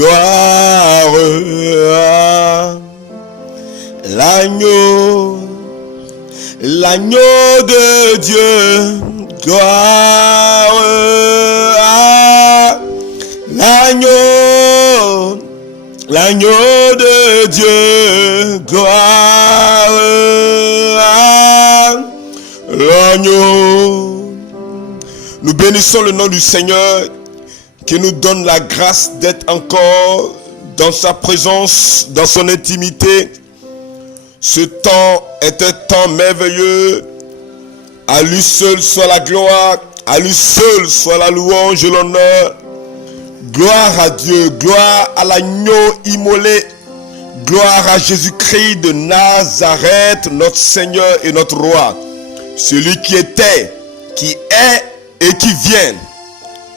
gloire à l'agneau, l'agneau de Dieu, gloire à l'agneau, l'agneau de Dieu, gloire à l'agneau. Nous bénissons le nom du Seigneur qui nous donne la grâce d'être encore dans sa présence, dans son intimité. Ce temps est un temps merveilleux. À lui seul soit la gloire, à lui seul soit la louange et l'honneur. Gloire à Dieu, gloire à l'agneau immolé, gloire à Jésus-Christ de Nazareth, notre Seigneur et notre Roi. Celui qui était, qui est et qui vient.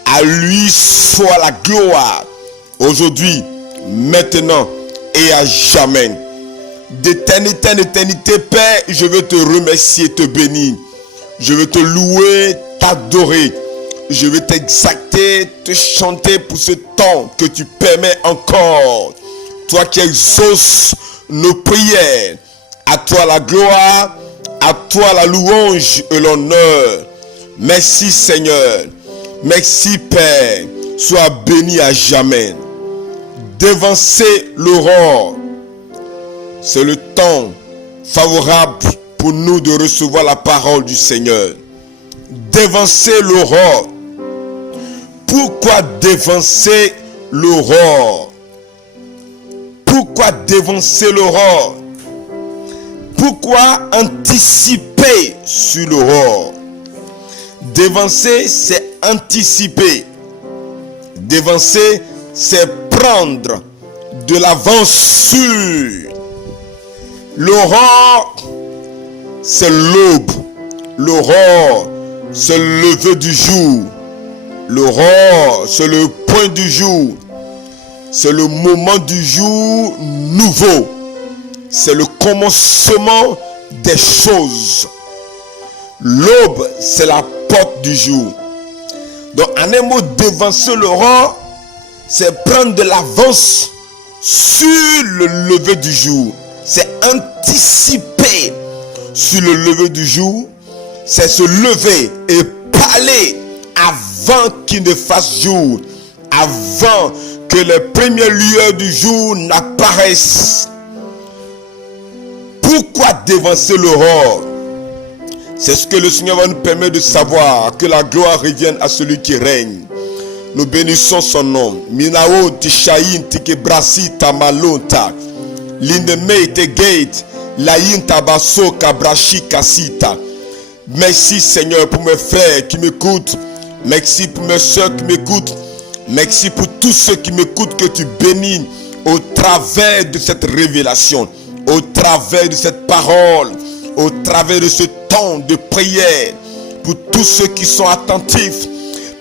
À lui soit la gloire, aujourd'hui, maintenant et à jamais. D'éternité en éternité, Père, je veux te remercier, te bénir. Je veux te louer, t'adorer. Je veux t'exalter, te chanter pour ce temps que tu permets encore. Toi qui exauces nos prières. À toi la gloire, à toi la louange et l'honneur. Merci Seigneur. Merci Père. Sois béni à jamais. Devancer l'aurore. C'est le temps favorable pour nous de recevoir la parole du Seigneur. Devancer l'aurore. Pourquoi devancer l'aurore? Pourquoi devancer l'aurore? Pourquoi anticiper sur l'aurore? Devancer, c'est anticiper. Devancer, c'est prendre de l'avance sur. L'aurore, c'est l'aube. L'aurore, c'est le lever du jour. L'aurore, c'est le point du jour. C'est le moment du jour nouveau. C'est le commencement des choses. L'aube, c'est la porte du jour. Donc, en un mot, devancer l'aurore, c'est prendre de l'avance sur le lever du jour. C'est anticiper sur le lever du jour. C'est se lever et parler avant qu'il ne fasse jour. Avant que les premières lueurs du jour n'apparaissent. Pourquoi devancer l'aurore? C'est ce que le Seigneur va nous permettre de savoir. Que la gloire revienne à celui qui règne. Nous bénissons son nom. Minao tishayin tikebrasi tamalonta. L'indeme te gate. Laïn tabaso kabrashi kasita. Merci Seigneur pour mes frères qui m'écoutent. Merci pour mes soeurs qui m'écoutent. Merci pour tous ceux qui m'écoutent, que tu bénis au travers de cette révélation, au travers de cette parole, au travers de ce temps de prière. Pour tous ceux qui sont attentifs,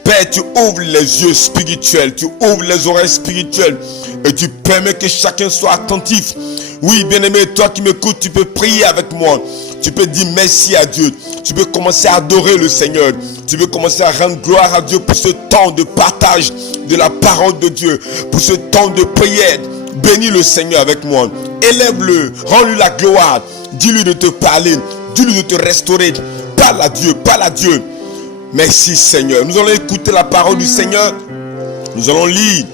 Père, tu ouvres les yeux spirituels, tu ouvres les oreilles spirituelles et tu permets que chacun soit attentif. Oui, bien-aimé, toi qui m'écoutes, tu peux prier avec moi. Tu peux dire merci à Dieu. Tu peux commencer à adorer le Seigneur. Tu peux commencer à rendre gloire à Dieu pour ce temps de partage de la parole de Dieu. Pour ce temps de prière. Bénis le Seigneur avec moi. Élève-le. Rends-lui la gloire. Dis-lui de te parler. Dis-lui de te restaurer. Parle à Dieu. Parle à Dieu. Merci Seigneur. Nous allons écouter la parole du Seigneur. Nous allons lire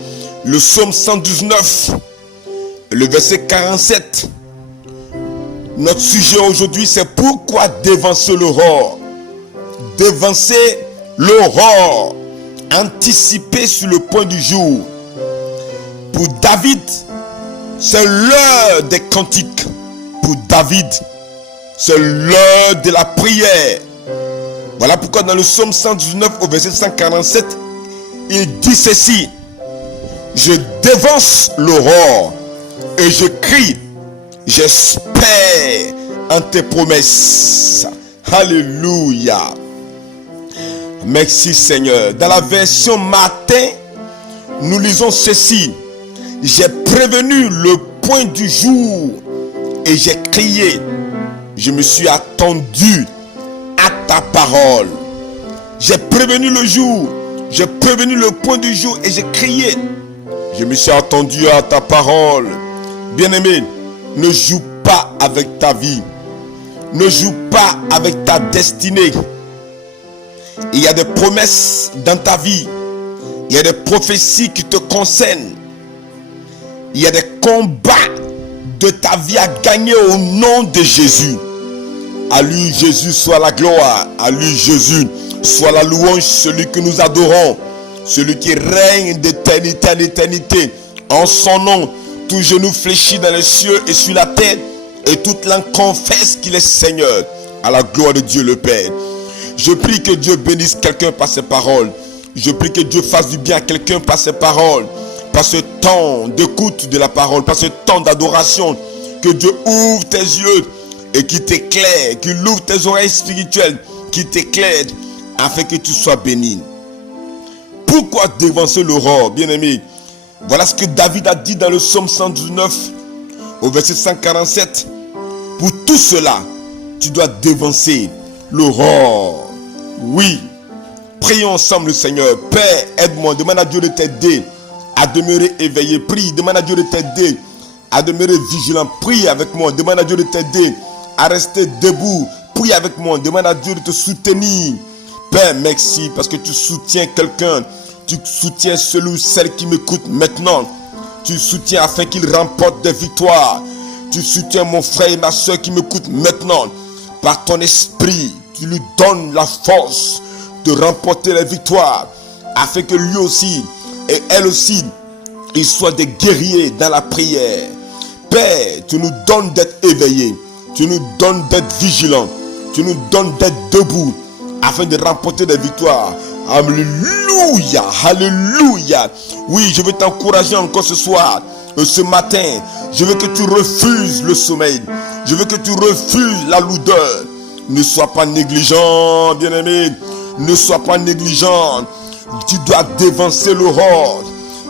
le psaume 119. Le verset 47. Notre sujet aujourd'hui, c'est pourquoi devancer l'aurore. Devancer l'aurore. Anticiper sur le point du jour. Pour David, c'est l'heure des cantiques. Pour David, c'est l'heure de la prière. Voilà pourquoi dans le psaume 119 au verset 147, il dit ceci. Je devance l'aurore et je crie. J'espère en tes promesses. Alléluia. Merci Seigneur. Dans la version matin, nous lisons ceci. J'ai prévenu le point du jour et j'ai crié. Je me suis attendu à ta parole. J'ai prévenu le jour. J'ai prévenu le point du jour et j'ai crié. Je me suis attendu à ta parole. Bien-aimé, ne joue pas avec ta vie. Ne joue pas avec ta destinée. Il y a des promesses dans ta vie. Il y a des prophéties qui te concernent. Il y a des combats de ta vie à gagner au nom de Jésus. À lui Jésus soit la gloire. À lui Jésus soit la louange. Celui que nous adorons. Celui qui règne d'éternité en éternité. En son nom, tout genou fléchit dans les cieux et sur la terre. Et toute langue confesse qu'il est Seigneur. À la gloire de Dieu le Père. Je prie que Dieu bénisse quelqu'un par ses paroles. Je prie que Dieu fasse du bien à quelqu'un par ses paroles. Par ce temps d'écoute de la parole. Par ce temps d'adoration. Que Dieu ouvre tes yeux et qu'il t'éclaire. Qu'il ouvre tes oreilles spirituelles. Qu'il t'éclaire afin que tu sois béni. Pourquoi dévancer l'aurore, bien-aimé? Voilà ce que David a dit dans le psaume 119 au verset 147. Pour tout cela, tu dois dévancer l'aurore. Oui. Prions ensemble le Seigneur. Père, aide-moi. Demande à Dieu de t'aider à demeurer éveillé. Prie. Demande à Dieu de t'aider à demeurer vigilant. Prie avec moi. Demande à Dieu de t'aider à rester debout. Prie avec moi. Demande à Dieu de te soutenir. Père, merci parce que tu soutiens quelqu'un. Tu soutiens celui ou celle qui m'écoute maintenant. Tu soutiens afin qu'il remporte des victoires. Tu soutiens mon frère et ma soeur qui m'écoutent maintenant. Par ton esprit, tu lui donnes la force de remporter les victoires. Afin que lui aussi et elle aussi, ils soient des guerriers dans la prière. Père, tu nous donnes d'être éveillés. Tu nous donnes d'être vigilants. Tu nous donnes d'être debout. Afin de remporter des victoires. Alléluia, alléluia. Oui, je veux t'encourager encore ce soir, ce matin. Je veux que tu refuses le sommeil. Je veux que tu refuses la lourdeur. Ne sois pas négligent, bien-aimé. Ne sois pas négligent. Tu dois dévancer l'aurore.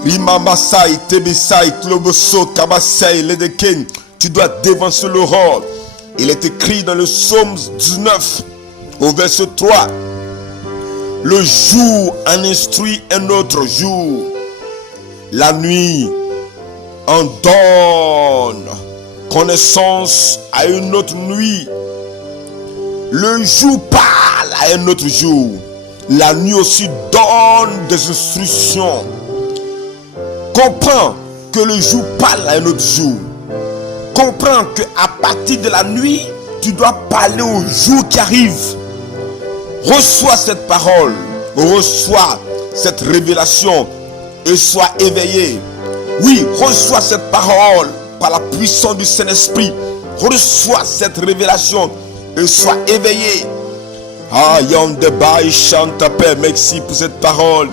Rimamasai, Tebesai, Tloboso, Kabasai, Ledeken. Tu dois dévancer l'aurore. Il est écrit dans le psaume 19 au verset 3. Le jour en instruit un autre jour. La nuit en donne connaissance à une autre nuit. Le jour parle à un autre jour. La nuit aussi donne des instructions. Comprends que le jour parle à un autre jour. Comprends que à partir de la nuit, tu dois parler au jour qui arrive. Reçois cette parole, reçois cette révélation et sois éveillé. Oui, reçois cette parole par la puissance du Saint-Esprit. Reçois cette révélation et sois éveillé. Ah, Yandeba, chante ta paix. Merci pour cette parole.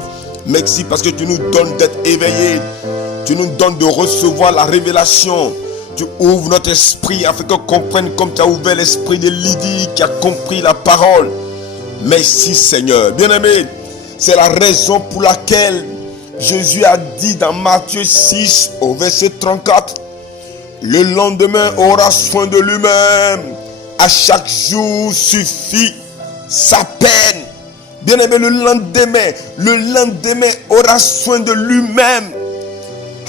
Merci parce que tu nous donnes d'être éveillés. Tu nous donnes de recevoir la révélation. Tu ouvres notre esprit afin qu'on comprenne comme tu as ouvert l'esprit de Lydie qui a compris la parole. Merci Seigneur. Bien-aimé, c'est la raison pour laquelle Jésus a dit dans Matthieu 6 au verset 34. Le lendemain aura soin de lui-même. À chaque jour suffit sa peine. Bien-aimé, le lendemain aura soin de lui-même.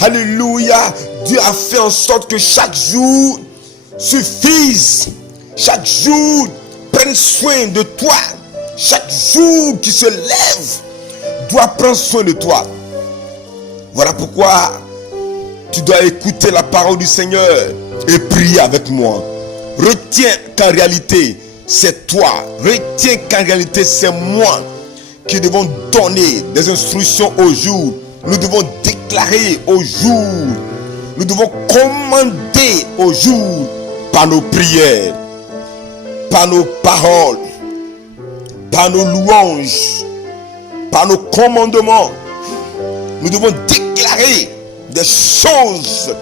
Alléluia. Dieu a fait en sorte que chaque jour suffise. Chaque jour prenne soin de toi. Chaque jour qui se lève doit prendre soin de toi. Voilà pourquoi tu dois écouter la parole du Seigneur et prier avec moi. Retiens qu'en réalité c'est toi. Retiens qu'en réalité c'est moi qui devons donner des instructions au jour. Nous devons déclarer au jour. Nous devons commander au jour par nos prières, par nos paroles, par nos louanges, par nos commandements. Nous devons déclarer des choses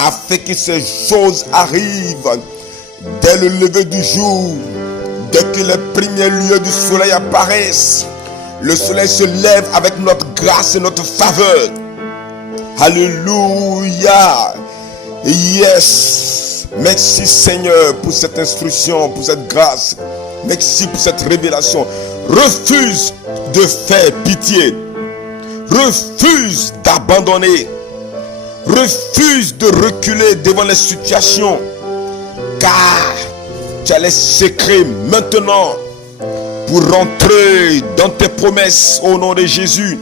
afin que ces choses arrivent dès le lever du jour, dès que les premiers lieux du soleil apparaissent. Le soleil se lève avec notre grâce et notre faveur. Alléluia. Yes. Merci Seigneur pour cette instruction, pour cette grâce. Merci pour cette révélation. Refuse de faire pitié. Refuse d'abandonner. Refuse de reculer devant les situations, car tu as les secrets maintenant pour rentrer dans tes promesses au nom de Jésus.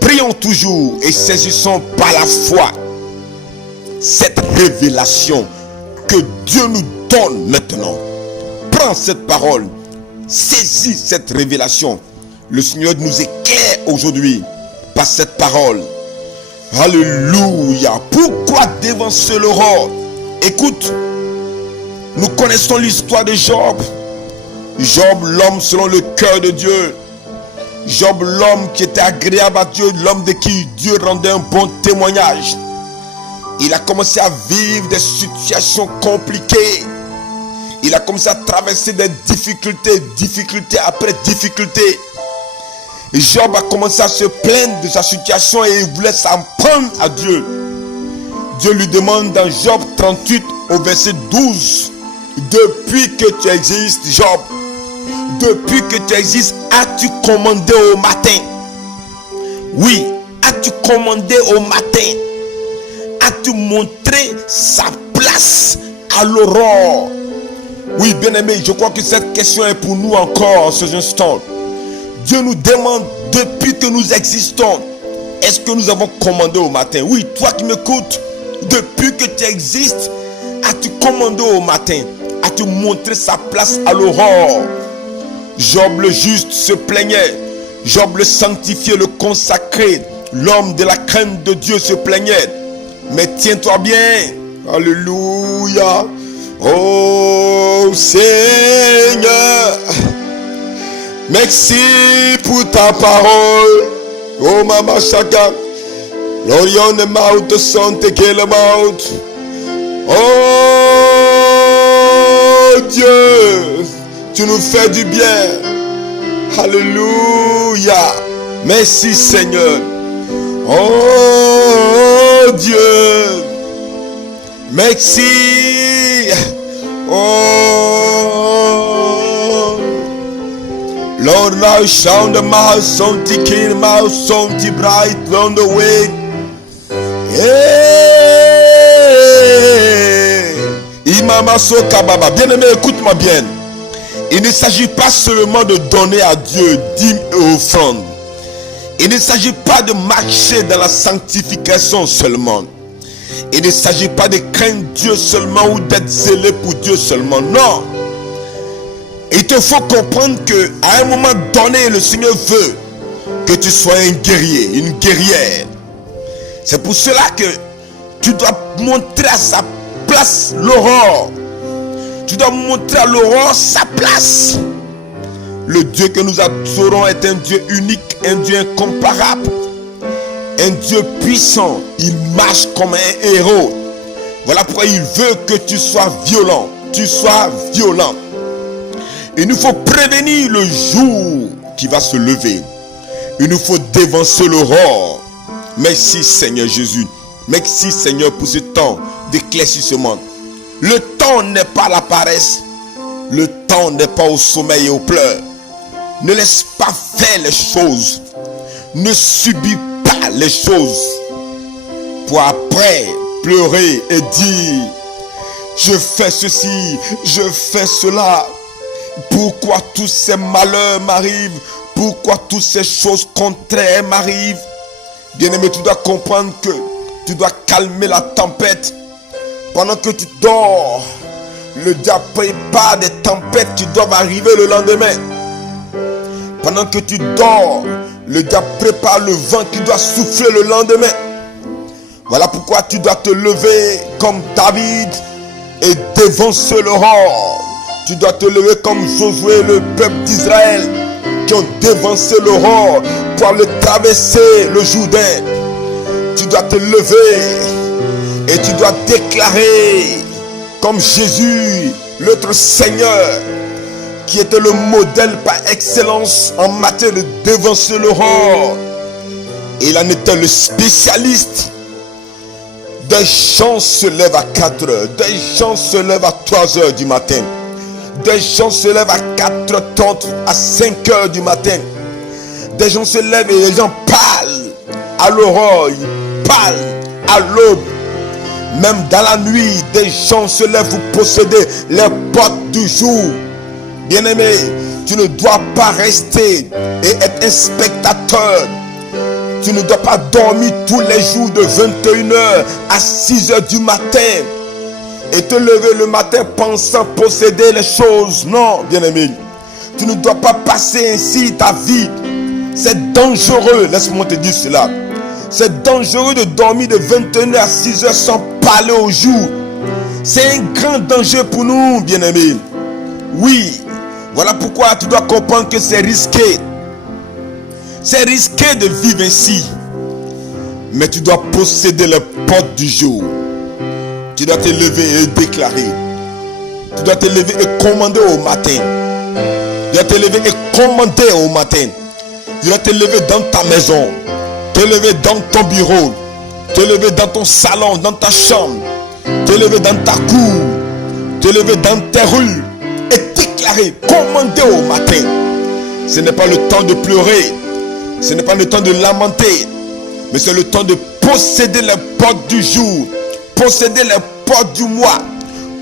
Prions toujours et saisissons par la foi cette révélation que Dieu nous donne maintenant. Prends cette parole, saisis cette révélation. Le Seigneur nous éclaire aujourd'hui par cette parole. Alléluia. Pourquoi dévancer l'aurore? Écoute, nous connaissons l'histoire de Job. Job, l'homme selon le cœur de Dieu. Job, l'homme qui était agréable à Dieu, l'homme de qui Dieu rendait un bon témoignage. Il a commencé à vivre des situations compliquées. Il a commencé à traverser des difficultés, difficulté après difficulté. Job a commencé à se plaindre de sa situation et il voulait s'en prendre à Dieu. Dieu lui demande dans Job 38 au verset 12. Depuis que tu existes, Job, depuis que tu existes, as-tu commandé au matin? Oui, as-tu commandé au matin? As-tu montré sa place à l'aurore? Oui, bien-aimé, je crois que cette question est pour nous encore en ce instant. Dieu nous demande, depuis que nous existons, est-ce que nous avons commandé au matin? Oui, toi qui m'écoutes, depuis que tu existes, as-tu commandé au matin? As-tu montré sa place à l'aurore? Job le juste se plaignait. Job le sanctifié, le consacré, l'homme de la crainte de Dieu se plaignait. Mais tiens-toi bien. Alléluia. Oh Seigneur, merci pour ta parole. Oh Mama Chaka, l'Orion de Maut, Sante Kelemaut. Oh Dieu, tu nous fais du bien. Alléluia. Merci Seigneur. Oh Dieu, merci. Oh Lord, thou sound the mouth, sound the king, mouth, sound the bright on the way. Imama Soka Baba. Bien-aimé, écoute-moi bien. Il ne s'agit pas seulement de donner à Dieu dîmes et offrandes. Il ne s'agit pas de marcher dans la sanctification seulement. Il ne s'agit pas de craindre Dieu seulement ou d'être zélé pour Dieu seulement. Non. Il te faut comprendre que à un moment donné, le Seigneur veut que tu sois un guerrier, une guerrière. C'est pour cela que tu dois montrer à sa place l'aurore. Tu dois montrer à l'aurore sa place. Le Dieu que nous adorons est un Dieu unique, un Dieu incomparable, un Dieu puissant. Il marche comme un héros. Voilà pourquoi il veut que tu sois violent. Tu sois violent. Il nous faut prévenir le jour qui va se lever. Il nous faut dévancer l'aurore. Merci Seigneur Jésus. Merci Seigneur pour ce temps d'éclaircissement. Le temps n'est pas la paresse. Le temps n'est pas au sommeil et aux pleurs. Ne laisse pas faire les choses. Ne subis pas les choses pour après pleurer et dire: je fais ceci, je fais cela. Pourquoi tous ces malheurs m'arrivent? Pourquoi toutes ces choses contraires m'arrivent? Bien-aimé, tu dois comprendre que tu dois calmer la tempête. Pendant que tu dors, le diable prépare des tempêtes qui doivent arriver le lendemain. Pendant que tu dors, le diable prépare le vent qui doit souffler le lendemain. Voilà pourquoi tu dois te lever comme David et dévancer l'aurore. Tu dois te lever comme Josué, le peuple d'Israël, qui ont dévancé l'aurore pour aller traverser le Jourdain. Tu dois te lever et tu dois déclarer comme Jésus, notre Seigneur, qui était le modèle par excellence en matière de dévancer l'aurore. Il en était le spécialiste. Des gens se lèvent à 4 heures, des gens se lèvent à 3 heures du matin. Des gens se lèvent à 4h30, à 5 heures du matin. Des gens se lèvent et les gens parlent à l'aurore, ils parlent à l'aube. Même dans la nuit, des gens se lèvent pour posséder les portes du jour. Bien-aimé, tu ne dois pas rester et être un spectateur. Tu ne dois pas dormir tous les jours de 21h à 6h du matin et te lever le matin pensant posséder les choses. Non, bien-aimé, tu ne dois pas passer ainsi ta vie. C'est dangereux, laisse-moi te dire cela. C'est dangereux de dormir de 21h à 6h sans parler au jour. C'est un grand danger pour nous, bien-aimés. Oui, voilà pourquoi tu dois comprendre que c'est risqué. C'est risqué de vivre ainsi. Mais tu dois posséder les portes du jour. Tu dois te lever et déclarer. Tu dois te lever et commander au matin. Tu dois te lever et commander au matin. Tu dois te lever dans ta maison. Te lever dans ton bureau. Te lever dans ton salon, dans ta chambre. Te lever dans ta cour. Te lever dans tes rues. Et déclarer, commander au matin. Ce n'est pas le temps de pleurer. Ce n'est pas le temps de lamenter. Mais c'est le temps de posséder les portes du jour. Posséder les portes du mois.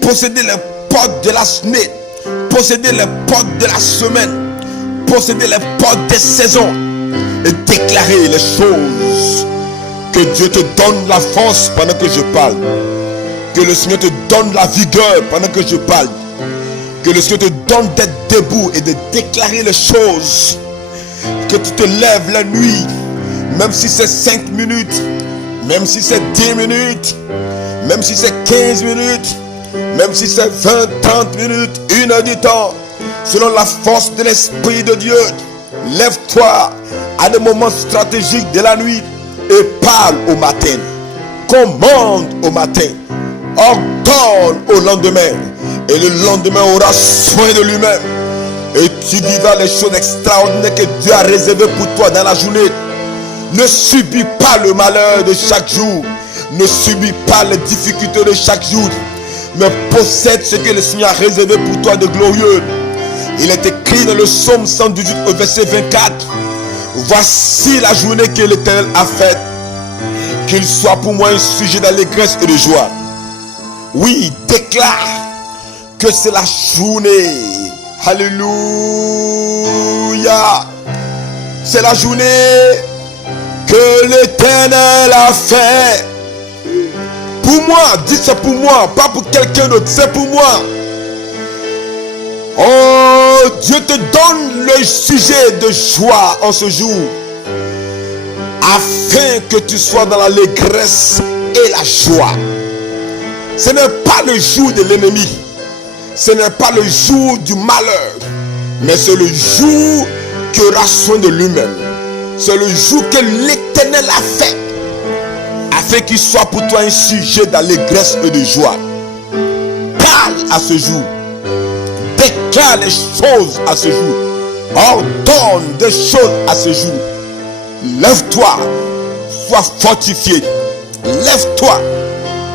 Posséder les portes de la semaine. Posséder les portes de la semaine. Posséder les portes des saisons. Et déclarer les choses. Que Dieu te donne la force pendant que je parle. Que le Seigneur te donne la vigueur pendant que je parle. Que le Seigneur te donne d'être debout et de déclarer les choses. Que tu te lèves la nuit, même si c'est 5 minutes, même si c'est 10 minutes, même si c'est 15 minutes, même si c'est 20, 30 minutes, 1 heure du temps, selon la force de l'Esprit de Dieu. Lève-toi à des moments stratégiques de la nuit et parle au matin. Commande au matin. Ordonne au lendemain. Et le lendemain aura soin de lui-même. Et tu vivras les choses extraordinaires que Dieu a réservées pour toi dans la journée. Ne subis pas le malheur de chaque jour. Ne subis pas les difficultés de chaque jour. Mais possède ce que le Seigneur a réservé pour toi de glorieux. Il est écrit dans le psaume 118 au verset 24. Voici la journée que l'Éternel a faite. Qu'il soit pour moi un sujet d'allégresse et de joie. Oui, déclare que c'est la journée. Alléluia. C'est la journée que l'Éternel a fait. Pour moi, dis c'est pour moi, pas pour quelqu'un d'autre, c'est pour moi. Oh, Dieu te donne le sujet de joie en ce jour, afin que tu sois dans l'allégresse et la joie. Ce n'est pas le jour de l'ennemi. Ce n'est pas le jour du malheur, mais c'est le jour qui aura soin de lui-même. C'est le jour que l'Éternel a fait, afin qu'il soit pour toi un sujet d'allégresse et de joie. Parle à ce jour. Déclare les choses à ce jour. Ordonne des choses à ce jour. Lève-toi. Sois fortifié. Lève-toi.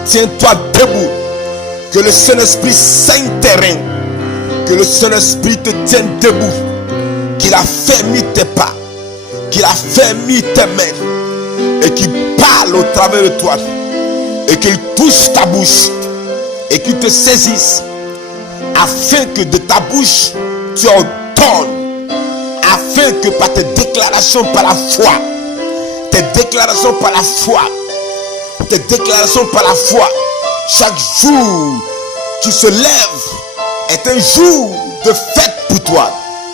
Tiens-toi debout. Que le Saint-Esprit saigne tes reins. Que le Saint-Esprit te tienne debout. Qu'il affermit tes pas. Qu'il affermit tes mains. Et qu'il parle au travers de toi. Et qu'il touche ta bouche. Et qu'il te saisisse. Afin que de ta bouche, tu ordonnes. Afin que par tes déclarations par la foi. Tes déclarations par la foi. Tes déclarations par la foi. Chaque jour qui se lève est un jour de fête pour toi.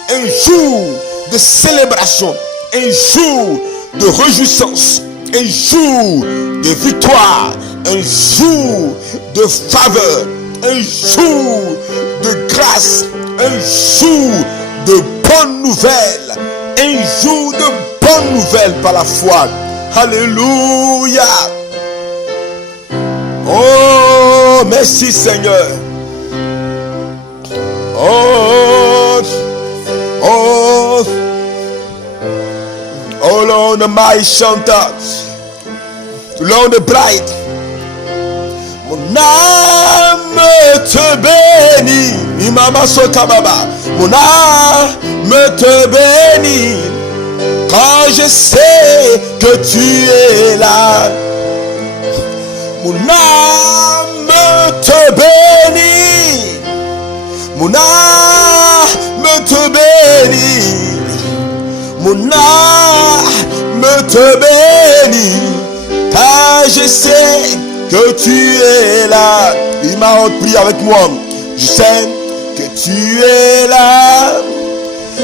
Un jour de célébration. Un jour de réjouissance. Un jour de victoire. Un jour de faveur. Un jour de grâce. Un jour de bonnes nouvelles. Un jour de bonnes nouvelles par la foi. Alléluia. Oh, merci Seigneur. Oh, oh, oh Lord, my chanta. Lord bright. Mon âme te bénit. Imama Sotababa. Mon âme te bénit. Quand je sais que tu es là. Mon âme te bénit. Mon âme te bénit. Mon âme te bénit. Car je sais que tu es là. Il m'a repris avec moi. Je sais que tu es là.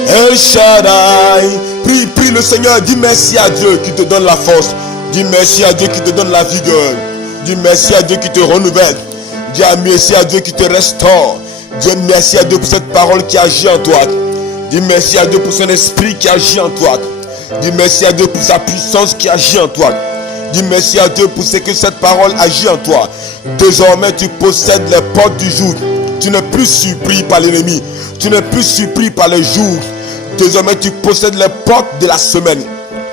El Shaddai. Prie le Seigneur. Dis merci à Dieu qui te donne la force. Dis merci à Dieu qui te donne la vigueur. Dis merci à Dieu qui te renouvelle. Dis merci à Dieu qui te restaure. Dis merci à Dieu pour cette parole qui agit en toi. Dis merci à Dieu pour son esprit qui agit en toi. Dis merci à Dieu pour sa puissance qui agit en toi. Dis merci à Dieu pour ce que cette parole agit en toi. Désormais tu possèdes les portes du jour. Tu n'es plus surpris par l'ennemi. Tu n'es plus surpris par le jour. Désormais tu possèdes les portes de la semaine.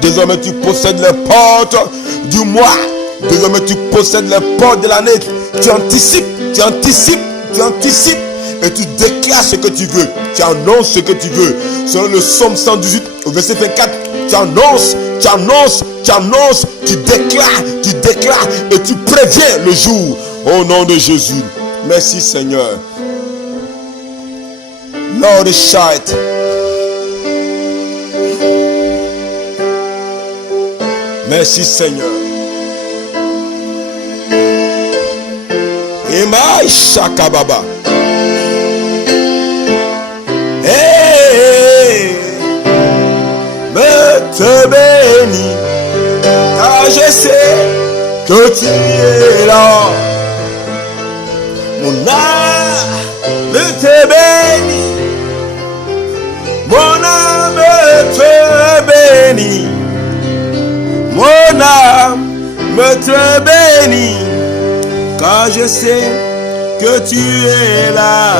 Désormais tu possèdes les portes du mois. Désormais tu possèdes les portes de l'année. Tu anticipes, tu anticipes, tu anticipes. Et tu déclares ce que tu veux. Tu annonces ce que tu veux. Selon le psaume 118 au verset 24. Tu annonces, tu annonces, tu annonces. Tu déclares et tu préviens le jour. Au nom de Jésus. Merci Seigneur. Lord shout. Merci Seigneur. Ema Shakababa. Hey, me te bénis, car je sais que tu es là. Mon âme te bénit, mon âme te bénit, mon âme te bénit, car je sais que tu es là.